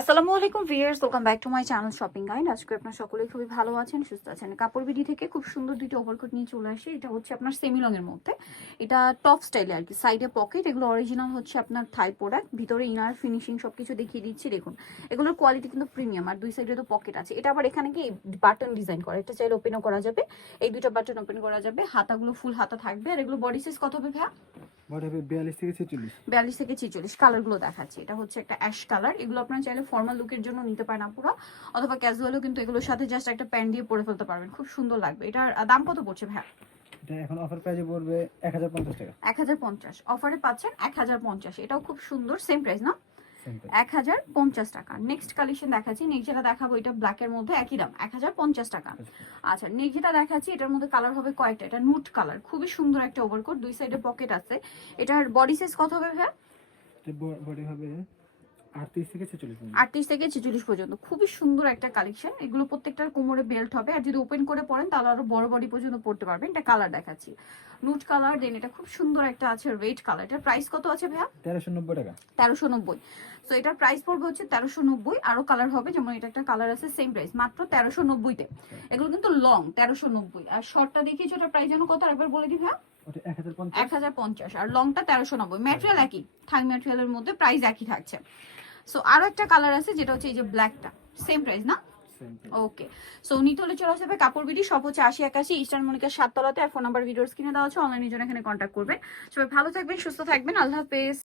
আসসালামু আলাইকুম viewers welcome back to my channel shopping guide আজকে আপনার সকলেই খুবই ভালো আছেন, সুস্থ আছেন। কাপড় বিডি থেকে খুব সুন্দর দুটো ওভারকোট নিয়ে চলে আসে। এটা হচ্ছে আপনার সেমি লং এর মধ্যে। এটা টপ স্টাইলে আর কি সাইডে পকেট এগুলো অরিজিনাল হচ্ছে আপনার থাই প্রোডাক্ট ভিতরে ইনার ফিনিশিং সবকিছু দেখিয়ে দিচ্ছি, দেখুন। এগুলোর কোয়ালিটি কিন্তু প্রিমিয়াম আর দুই সাইডে তো পকেট আছে। এটা আবার এখানে কি বাটন ডিজাইন করা, এটা চাইলে ওপেনও করা যাবে। এই দুটো বাটন ওপেন করা যাবে। হাতাগুলো ফুল হাতা থাকবে। আর এগুলো বডি সাইজ কত হবে হবে বিয়াল্লিশ থেকে ছেচল্লিশ? বিয়াল্লিশ থেকে ছিচল্লিশ কালারগুলো দেখাচ্ছি। এটা হচ্ছে একটা অ্যাশ কালার এগুলো আপনারা চাইলে ফর্মাল লুকের জন্য নিতে পারেন আপুরা। অথবা ক্যাজুয়ালও কিন্তু এগুলোর সাথে জাস্ট একটা প্যান্ট দিয়ে পরে ফেলতে পারবেন। খুব সুন্দর লাগবে। এটার দাম কত পড়ছে ভাই এটা এখন অফার প্রাইসে পড়বে এক হাজার পঞ্চাশ টাকা। এক হাজার পঞ্চাশ। অফারে পাচ্ছেন এক হাজার পঞ্চাশ। এটাও খুব সুন্দর সেম প্রাইস না। এক হাজার পঞ্চাশ টাকা। নেক্সট কালেকশন দেখাচ্ছি। নেক্সট যেটা দেখাবো এটা ব্ল্যাকের মধ্যে একই দাম এক হাজার পঞ্চাশ টাকা। আচ্ছা।, আচ্ছা নেক্সট যেটা দেখাচ্ছি এটার মধ্যে কালার হবে কয়েকটা। এটা নুট কালার খুবই সুন্দর একটা ওভারকোট দুই সাইডে পকেট আছে। এটার বডি সাইজ কত হবে ভাইয়া? বডি হবে 38 থেকে 46 পর্যন্ত। খুবই সুন্দর একটা কালেকশন এগুলো প্রত্যেকটার কোমরে বেল্ট হবে আর যদি ওপেন করে পরেন তাহলে আরও বড় বডি পর্যন্ত পড়তে পারবেন। এটা কালার দেখাচ্ছি। নুট কালার দেন এটা খুব সুন্দর একটা আছে রেড কালার এটার প্রাইস কত আছে ভাইয়া? 1390 টাকা। 1390 সো এটার প্রাইস পড়বে হচ্ছে তেরোশো নব্বই আরও কালার হবে যেমন এটা একটা কালার আছে সেম প্রাইস মাত্র তেরোশো নব্বইতে। এগুলো কিন্তু লং তেরোশো নব্বই। আর শর্টটা দেখিয়েছি ওটা প্রাইস যেন কত একবার বলে দিই হ্যাঁ এক হাজার পঞ্চাশ। আর লংটা তেরোশো নব্বই। ম্যাটেরিয়াল একই থাই ম্যাটেরিয়ালের মধ্যে প্রাইস একই থাকছে। সো আরও একটা কালার আছে যেটা হচ্ছে এই যে ব্ল্যাকটা সেম প্রাইস না? ওকে সো নিতে হলে চলে আসবে কাপড় বিডি সব হচ্ছে আশি একাশি ইস্টার মনিকার সাততলাতে আর ফোন নাম্বার ভিডিওস কিনে দেওয়া হচ্ছে অনলাইনের জন্য এখানে কন্ট্যাক্ট করবেন। সবাই ভালো থাকবেন সুস্থ থাকবেন আল্লাহ হাফেজ।